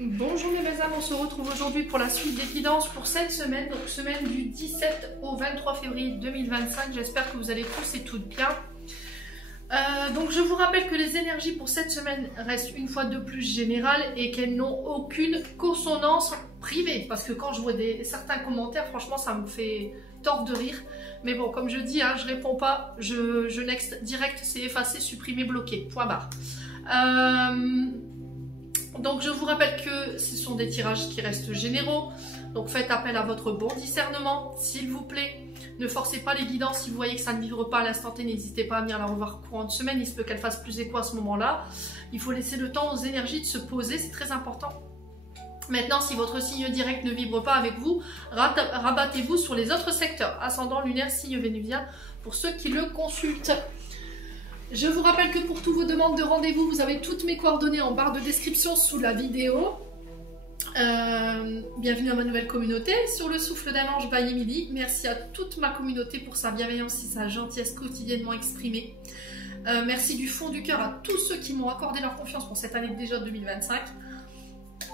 Bonjour mes belles âmes, on se retrouve aujourd'hui pour la suite des guidances pour cette semaine, donc semaine du 17 au 23 février 2025. J'espère que vous allez tous et toutes bien. Donc je vous rappelle que les énergies pour cette semaine restent une fois de plus générales et qu'elles n'ont aucune consonance privée. Parce que quand je vois certains commentaires, franchement ça me fait tordre de rire. Mais bon, comme je dis, hein, je réponds pas, je next direct, c'est effacer, supprimer, bloquer, point barre. Donc je vous rappelle que ce sont des tirages qui restent généraux, donc faites appel à votre bon discernement, s'il vous plaît. Ne forcez pas les guidances, si vous voyez que ça ne vibre pas à l'instant T, n'hésitez pas à venir la revoir courant de semaine, il se peut qu'elle fasse plus écho à ce moment-là. Il faut laisser le temps aux énergies de se poser, c'est très important. Maintenant, si votre signe direct ne vibre pas avec vous, rabattez-vous sur les autres secteurs, ascendant, lunaire, signe vénusien, pour ceux qui le consultent. Je vous rappelle que pour toutes vos demandes de rendez-vous, vous avez toutes mes coordonnées en barre de description sous la vidéo. Bienvenue à ma nouvelle communauté sur le souffle d'un ange by Emily. Merci à toute ma communauté pour sa bienveillance et sa gentillesse quotidiennement exprimée. Merci du fond du cœur à tous ceux qui m'ont accordé leur confiance pour cette année déjà 2025.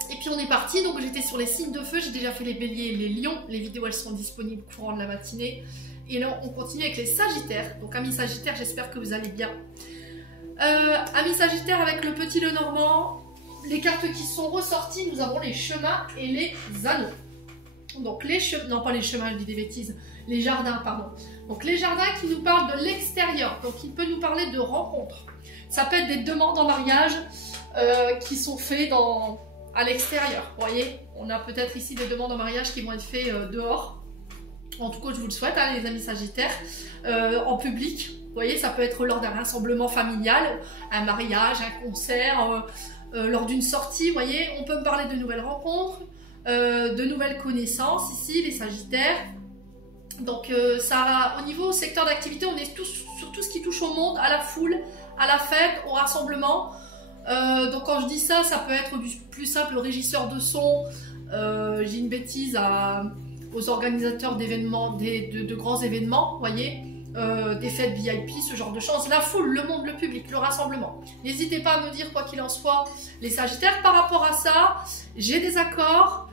Et puis on est parti, donc j'étais sur les signes de feu, j'ai déjà fait les béliers et les lions. Les vidéos elles sont disponibles courant de la matinée. Et là, on continue avec les sagittaires. Donc, amis sagittaires, j'espère que vous allez bien. Amis sagittaires, avec le petit Lenormand, les cartes qui sont ressorties, nous avons les chemins et les anneaux. Donc, les chemins, non pas les chemins, je dis des bêtises, les jardins, pardon. Donc, les jardins qui nous parlent de l'extérieur. Donc, il peut nous parler de rencontres. Ça peut être des demandes en mariage qui sont faites à l'extérieur. Vous voyez, on a peut-être ici des demandes en mariage qui vont être faites dehors. En tout cas, je vous le souhaite, hein, les amis sagittaires, en public. Vous voyez, ça peut être lors d'un rassemblement familial, un mariage, un concert, lors d'une sortie. Vous voyez, on peut me parler de nouvelles rencontres, de nouvelles connaissances ici, les sagittaires. Donc, ça, au niveau secteur d'activité, on est tous sur tout ce qui touche au monde, à la foule, à la fête, au rassemblement. Donc, quand je dis ça, ça peut être du plus simple, régisseur de son, j'ai une bêtise aux organisateurs d'événements, de grands événements, vous voyez, des fêtes VIP, ce genre de choses, la foule, le monde, le public, le rassemblement. N'hésitez pas à me dire, quoi qu'il en soit, les sagittaires, par rapport à ça, j'ai des accords,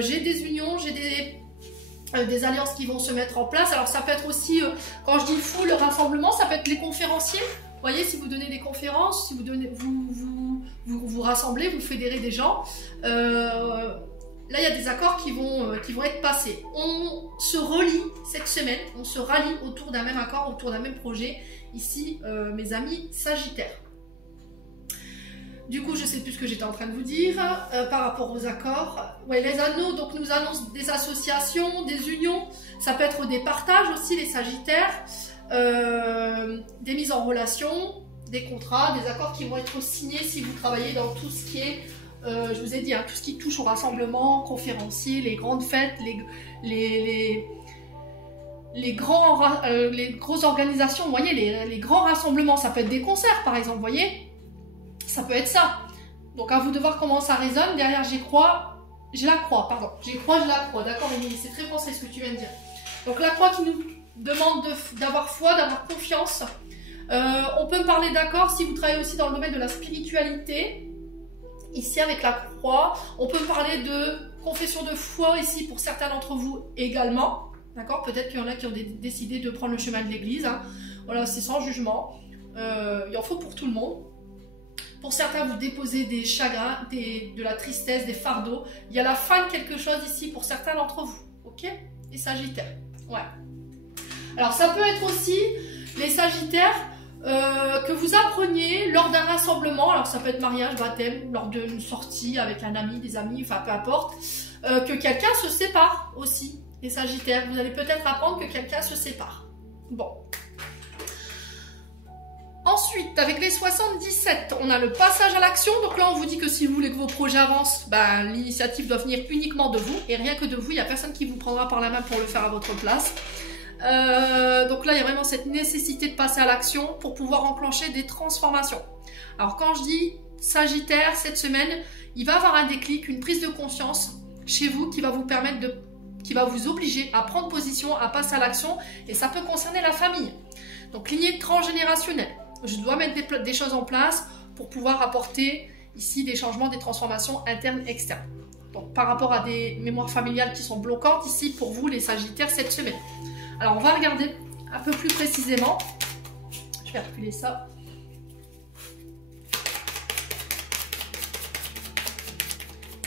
j'ai des unions, j'ai des alliances qui vont se mettre en place. Alors ça peut être aussi, quand je dis foule, rassemblement, ça peut être les conférenciers. Vous voyez, si vous donnez des conférences, si vous rassemblez, vous fédérez des gens, là, il y a des accords qui vont être passés. On se relie cette semaine, on se rallie autour d'un même accord, autour d'un même projet. Ici, mes amis sagittaires. Du coup, je ne sais plus ce que j'étais en train de vous dire par rapport aux accords. Ouais, les anneaux, donc nous annoncent des associations, des unions. Ça peut être des partages aussi, les sagittaires. Des mises en relation, des contrats, des accords qui vont être signés si vous travaillez dans tout ce qui est... je vous ai dit, hein, tout ce qui touche au rassemblement, conférenciers, les grandes fêtes, les grosses organisations, vous voyez, les grands rassemblements, ça peut être des concerts par exemple, vous voyez, ça peut être ça. Donc à vous de voir comment ça résonne. Derrière j'y crois, je la crois, pardon, j'y crois, je la crois, d'accord Émilie, c'est très pensé ce que tu viens de dire. Donc la croix qui nous demande d'avoir foi, d'avoir confiance. On peut me parler d'accord si vous travaillez aussi dans le domaine de la spiritualité. Ici avec la croix, on peut parler de confession de foi ici pour certains d'entre vous également. D'accord, peut-être qu'il y en a qui ont décidé de prendre le chemin de l'église. Hein. Voilà, c'est sans jugement. Il en faut pour tout le monde. Pour certains, vous déposez des chagrins, de la tristesse, des fardeaux. Il y a la fin de quelque chose ici pour certains d'entre vous. Ok? Les sagittaires. Ouais. Alors ça peut être aussi les sagittaires que vous appreniez lors d'un rassemblement, alors ça peut être mariage, baptême, lors d'une sortie avec un ami, des amis, enfin peu importe, que quelqu'un se sépare aussi, les sagittaires. Vous allez peut-être apprendre que quelqu'un se sépare. Bon. Ensuite, avec les 77, on a le passage à l'action. Donc là, on vous dit que si vous voulez que vos projets avancent, ben, l'initiative doit venir uniquement de vous. Et rien que de vous, il n'y a personne qui vous prendra par la main pour le faire à votre place. Donc là, il y a vraiment cette nécessité de passer à l'action pour pouvoir enclencher des transformations. Alors quand je dis Sagittaire, cette semaine, il va y avoir un déclic, une prise de conscience chez vous qui va vous permettre qui va vous obliger à prendre position, à passer à l'action. Et ça peut concerner la famille. Donc lignée transgénérationnelle. Je dois mettre des choses en place pour pouvoir apporter ici des changements, des transformations internes, externes. Donc par rapport à des mémoires familiales qui sont bloquantes ici pour vous les Sagittaires cette semaine. Alors on va regarder un peu plus précisément. Je vais reculer ça.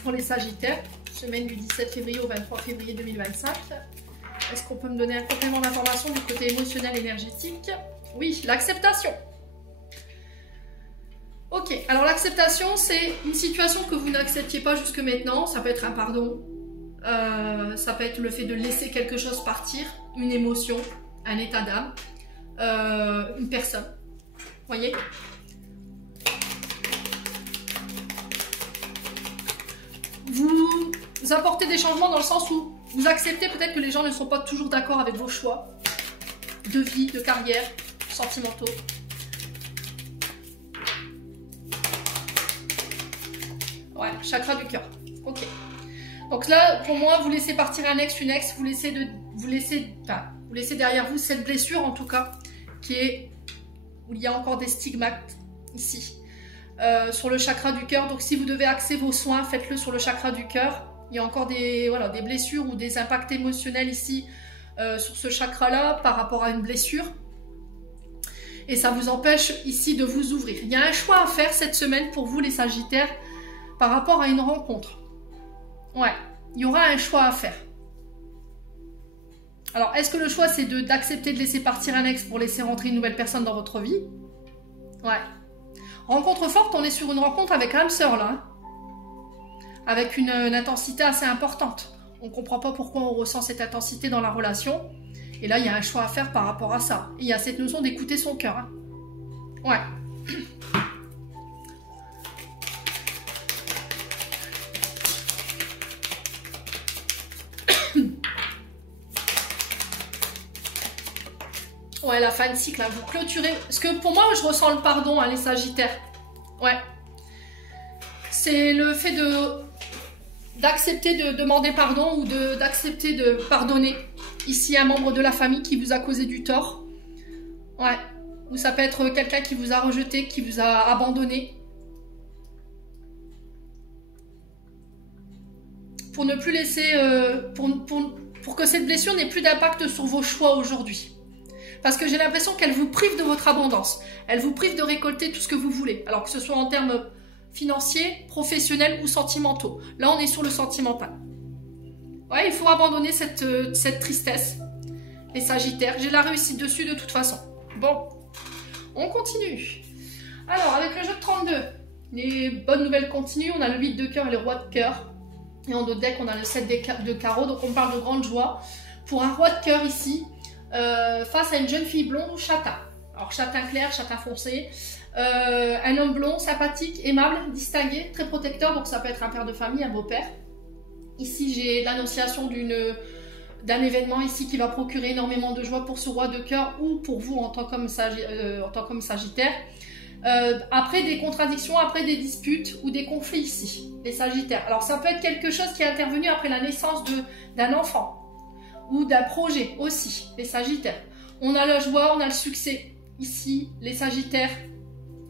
Pour les Sagittaires, semaine du 17 février au 23 février 2025. Est-ce qu'on peut me donner un complément d'information du côté émotionnel énergétique? Oui, l'acceptation. Ok, alors l'acceptation, c'est une situation que vous n'acceptiez pas jusque maintenant. Ça peut être un pardon, ça peut être le fait de laisser quelque chose partir, une émotion, un état d'âme, une personne. Voyez? Vous apportez des changements dans le sens où vous acceptez peut-être que les gens ne sont pas toujours d'accord avec vos choix de vie, de carrière, sentimentaux. Ouais, chakra du cœur. Ok. Donc là, pour moi, vous laissez partir un ex, une ex, vous laissez derrière vous cette blessure en tout cas, qui est où il y a encore des stigmates ici, sur le chakra du cœur. Donc si vous devez axer vos soins, faites-le sur le chakra du cœur. Il y a encore des blessures ou des impacts émotionnels ici sur ce chakra-là par rapport à une blessure. Et ça vous empêche ici de vous ouvrir. Il y a un choix à faire cette semaine pour vous les Sagittaires par rapport à une rencontre. Ouais, il y aura un choix à faire. Alors, est-ce que le choix c'est d'accepter de laisser partir un ex pour laisser rentrer une nouvelle personne dans votre vie? Ouais. Rencontre forte, on est sur une rencontre avec âme sœur là. Hein, avec une intensité assez importante. On ne comprend pas pourquoi on ressent cette intensité dans la relation. Et là, il y a un choix à faire par rapport à ça. Et il y a cette notion d'écouter son cœur. Hein. Ouais. Ouais, la fin de cycle, hein. Vous clôturez. Parce que pour moi, je ressens le pardon, hein, les Sagittaires. Ouais. C'est le fait d'accepter de demander pardon ou d'accepter de pardonner. Ici, un membre de la famille qui vous a causé du tort. Ouais. Ou ça peut être quelqu'un qui vous a rejeté, qui vous a abandonné. Pour ne plus laisser... pour que cette blessure n'ait plus d'impact sur vos choix aujourd'hui. Parce que j'ai l'impression qu'elle vous prive de votre abondance. Elle vous prive de récolter tout ce que vous voulez. Alors que ce soit en termes financiers, professionnels ou sentimentaux. Là, on est sur le sentimental. Ouais, il faut abandonner cette tristesse. Les Sagittaires, j'ai la réussite dessus de toute façon. Bon, on continue. Alors, avec le jeu de 32, les bonnes nouvelles continuent. On a le 8 de cœur et le roi de cœur. Et en dos de deck, on a le 7 de carreau. Donc, on parle de grande joie. Pour un roi de cœur ici, face à une jeune fille blonde ou châtain. Alors, châtain clair, châtain foncé. Un homme blond, sympathique, aimable, distingué, très protecteur. Donc, ça peut être un père de famille, un beau-père. Ici, j'ai l'annonciation d'un événement ici qui va procurer énormément de joie pour ce roi de cœur ou pour vous en tant qu'homme Sagittaire. Après des contradictions, après des disputes ou des conflits ici, les Sagittaires. Alors ça peut être quelque chose qui est intervenu après la naissance d'un enfant ou d'un projet aussi, les Sagittaires. On a la joie, on a le succès ici, les Sagittaires.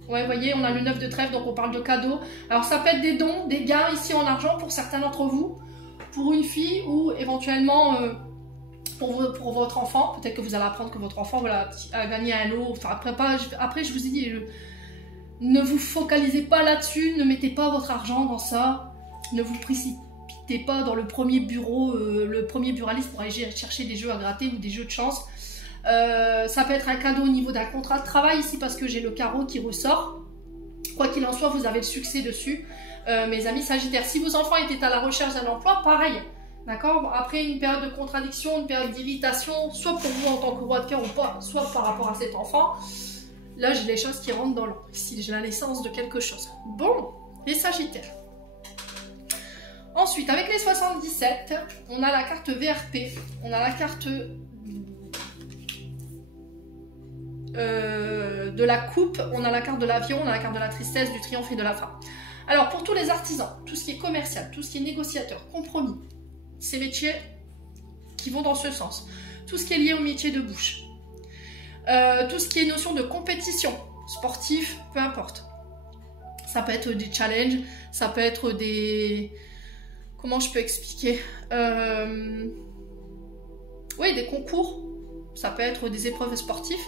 Ouais, vous voyez, on a le 9 de trèfle, donc on parle de cadeaux. Alors ça peut être des dons, des gains ici en argent pour certains d'entre vous, pour une fille ou éventuellement pour votre enfant. Peut-être que vous allez apprendre que votre enfant a gagné un lot. Enfin, après, je vous ai dit, ne vous focalisez pas là-dessus, ne mettez pas votre argent dans ça, ne vous précipitez pas dans le premier bureau, le premier buraliste pour aller chercher des jeux à gratter ou des jeux de chance. Ça peut être un cadeau au niveau d'un contrat de travail ici parce que j'ai le carreau qui ressort. Quoi qu'il en soit, vous avez le succès dessus. Mes amis Sagittaires, si vos enfants étaient à la recherche d'un emploi, pareil. D'accord? Après une période de contradiction, une période d'irritation, soit pour vous en tant que roi de cœur ou pas, soit par rapport à cet enfant. Là, j'ai les choses qui rentrent dans l'ordre. Ici, j'ai la naissance de quelque chose. Bon, les Sagittaires. Ensuite, avec les 77, on a la carte VRP, on a la carte de la coupe, on a la carte de l'avion, on a la carte de la tristesse, du triomphe et de la fin. Alors, pour tous les artisans, tout ce qui est commercial, tout ce qui est négociateur, compromis, ces métiers qui vont dans ce sens, tout ce qui est lié au métier de bouche, tout ce qui est notion de compétition, sportif, peu importe. Ça peut être des challenges, ça peut être des... Comment je peux expliquer? Oui, des concours. Ça peut être des épreuves sportives.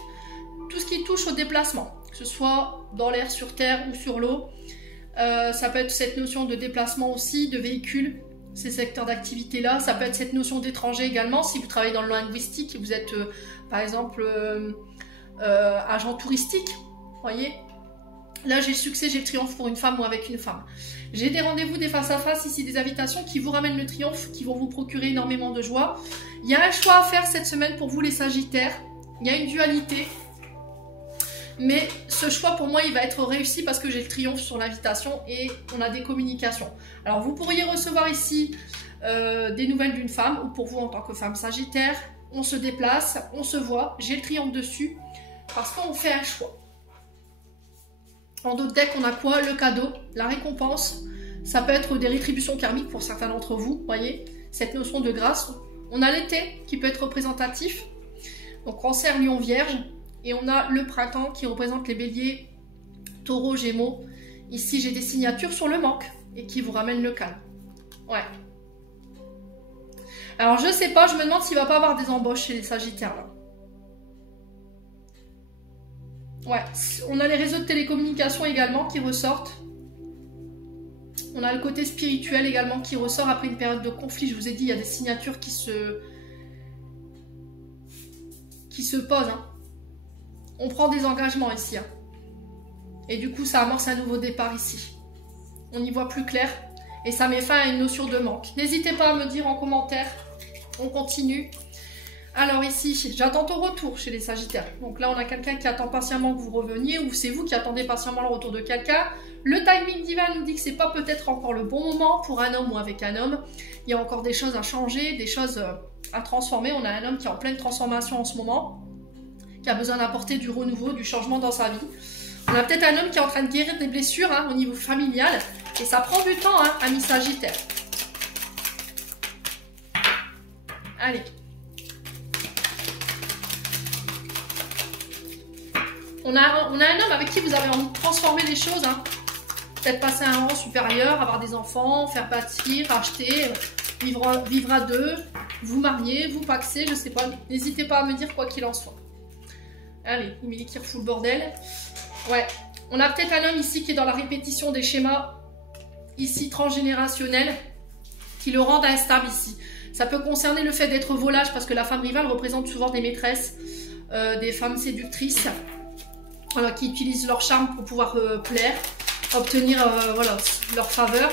Tout ce qui touche au déplacement, que ce soit dans l'air, sur terre ou sur l'eau. Ça peut être cette notion de déplacement aussi, de véhicules, ces secteurs d'activité-là. Ça peut être cette notion d'étranger également, si vous travaillez dans le linguistique et vous êtes, par exemple, agent touristique, voyez. Là, j'ai le succès, j'ai le triomphe pour une femme ou avec une femme. J'ai des rendez-vous, des face-à-face, ici des invitations qui vous ramènent le triomphe, qui vont vous procurer énormément de joie. Il y a un choix à faire cette semaine pour vous les Sagittaires. Il y a une dualité. Mais ce choix, pour moi, il va être réussi parce que j'ai le triomphe sur l'invitation et on a des communications. Alors, vous pourriez recevoir ici des nouvelles d'une femme ou pour vous en tant que femme Sagittaire. On se déplace, on se voit, j'ai le triomphe dessus parce qu'on fait un choix. En d'autres decks, on a quoi? Le cadeau, la récompense. Ça peut être des rétributions karmiques pour certains d'entre vous, voyez. Cette notion de grâce. On a l'été qui peut être représentatif. Donc Cancer, Lion, Vierge. Et on a le printemps qui représente les béliers, taureaux, gémeaux. Ici, j'ai des signatures sur le manque et qui vous ramènent le calme. Ouais. Alors, je sais pas, je me demande s'il va pas avoir des embauches chez les Sagittaires, là. Ouais, on a les réseaux de télécommunications également qui ressortent. On a le côté spirituel également qui ressort après une période de conflit. Je vous ai dit, il y a des signatures qui se posent. Hein. On prend des engagements ici. Hein. Et du coup, ça amorce un nouveau départ ici. On y voit plus clair. Et ça met fin à une notion de manque. N'hésitez pas à me dire en commentaire. On continue. Alors ici, j'attends ton retour chez les Sagittaires. Donc là, on a quelqu'un qui attend patiemment que vous reveniez ou c'est vous qui attendez patiemment le retour de quelqu'un. Le timing divin nous dit que c'est pas peut-être encore le bon moment pour un homme ou avec un homme. Il y a encore des choses à changer, des choses à transformer. On a un homme qui est en pleine transformation en ce moment, qui a besoin d'apporter du renouveau, du changement dans sa vie. On a peut-être un homme qui est en train de guérir des blessures hein, au niveau familial. Et ça prend du temps, hein, ami Sagittaire. Allez. On a un homme avec qui vous avez envie de transformer les choses. Hein. Peut-être passer à un rang supérieur, avoir des enfants, faire bâtir, acheter, vivre à deux, vous marier, vous paxer, je sais pas. N'hésitez pas à me dire quoi qu'il en soit. Allez, Émilie qui refout le bordel. Ouais, on a peut-être un homme ici qui est dans la répétition des schémas, ici transgénérationnels, qui le rendent instable ici. Ça peut concerner le fait d'être volage, parce que la femme rivale représente souvent des maîtresses, des femmes séductrices, voilà, qui utilisent leur charme pour pouvoir plaire, obtenir voilà, leur faveur.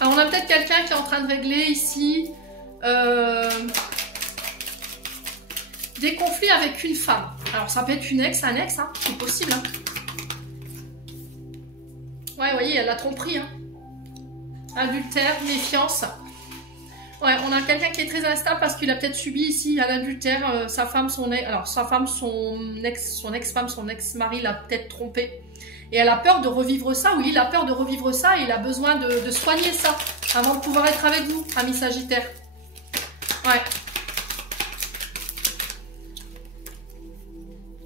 Alors on a peut-être quelqu'un qui est en train de régler ici des conflits avec une femme. Alors ça peut être une ex, un ex, hein, c'est possible. Hein. Ouais, vous voyez, il y a de la tromperie. Hein. Adultère, méfiance. Ouais, on a quelqu'un qui est très instable parce qu'il a peut-être subi ici un adultère. Sa femme, son ex-femme, son ex-mari l'a peut-être trompé. Et elle a peur de revivre ça. Oui, il a peur de revivre ça et il a besoin de soigner ça avant de pouvoir être avec vous, ami Sagittaire. Ouais.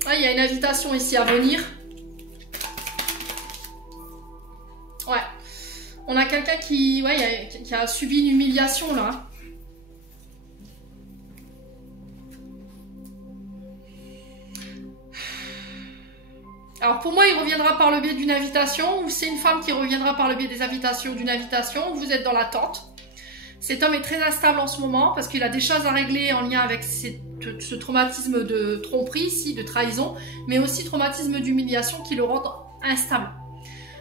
Ouais, il y a une invitation ici à venir. Ouais. On a quelqu'un qui a subi une humiliation là. Alors pour moi, il reviendra par le biais d'une invitation, ou c'est une femme qui reviendra par le biais des invitations, d'une invitation, vous êtes dans l'attente. Cet homme est très instable en ce moment parce qu'il a des choses à régler en lien avec ce traumatisme de tromperie ici, de trahison, mais aussi traumatisme d'humiliation qui le rendent instable.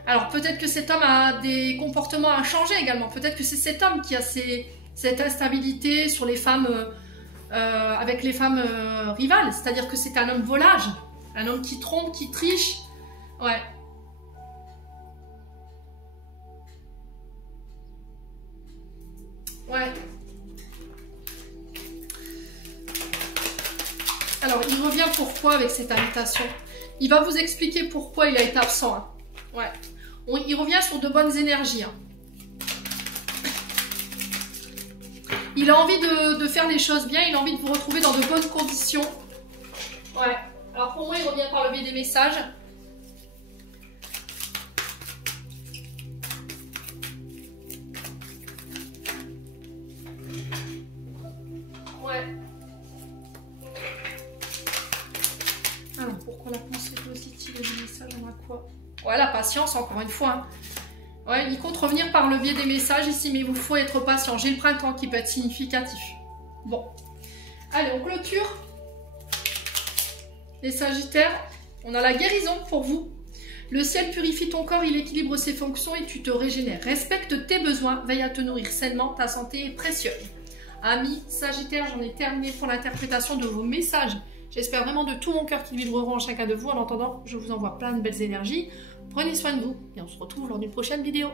Alors peut-être que cet homme a des comportements à changer également. Peut-être que c'est cet homme qui a cette instabilité sur les femmes, avec les femmes rivales. C'est-à-dire que c'est un homme volage, un homme qui trompe, qui triche. Ouais. Ouais. Alors il revient pourquoi avec cette invitation. Il va vous expliquer pourquoi il a été absent. Hein. Ouais. Il revient sur de bonnes énergies. Hein. Il a envie de faire les choses bien, il a envie de vous retrouver dans de bonnes conditions. Ouais. Alors pour moi, il revient par le biais des messages. Ouais. Alors pourquoi la pensée positive et le message, on a quoi? Ouais, la patience, encore une fois. Hein. Ouais, il compte revenir par le biais des messages ici, mais il vous faut être patient. J'ai le printemps qui peut être significatif. Bon. Allez, on clôture. Les Sagittaires, on a la guérison pour vous. Le ciel purifie ton corps, il équilibre ses fonctions et tu te régénères. Respecte tes besoins, veille à te nourrir sainement, ta santé est précieuse. Amis Sagittaires, j'en ai terminé pour l'interprétation de vos messages. J'espère vraiment de tout mon cœur qu'ils vibreront en chacun de vous. En attendant, je vous envoie plein de belles énergies. Prenez soin de vous et on se retrouve lors d'une prochaine vidéo.